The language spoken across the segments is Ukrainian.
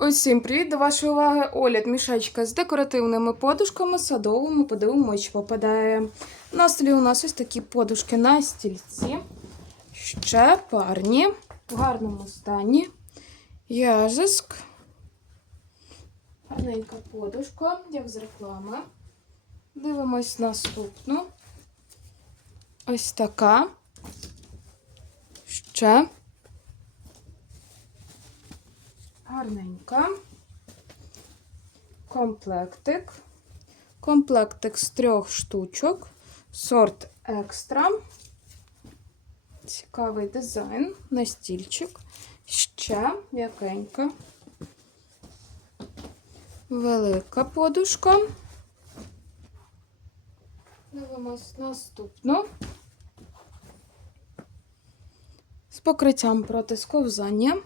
Усім привіт! До вашої уваги огляд мішечка з декоративними подушками садовими. Подивимось, що попадає. На столі у нас ось такі подушки на стільці. Ще парні в гарному стані. Яжиск. Гарненька подушка, як з реклами. Дивимось наступну. Ось така. Ще. Гарненька. Комплектик. Комплектик з трьох штучок. Сорт екстра. Цікавий дизайн. Настільчик. Ще м'якенька. Велика подушка. Дивимось наступну. З покриттям проти сковзання.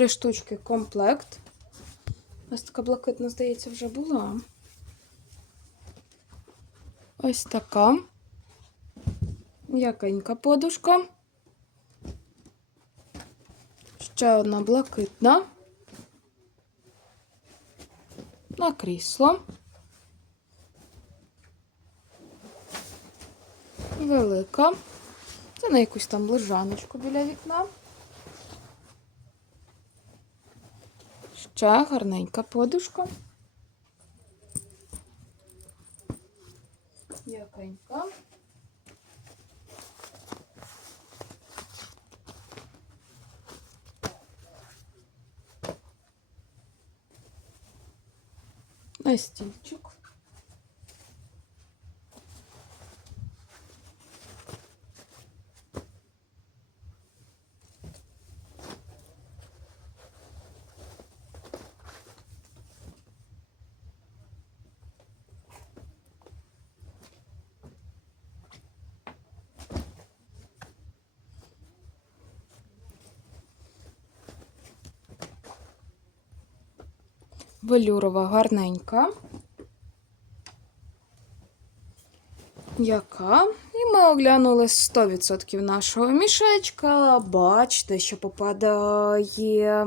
Три штучки комплект. Ось така блакитна, здається, вже була. Ось така. М'якенька подушка. Ще одна блакитна. На крісло. Велика. Це на якусь там лежаночку біля вікна. Ще гарненька подушка. Якенька. На стільчик. Велюрова гарненька. Яка? І ми оглянули 100% нашого мішечка. Бачите, що попадає.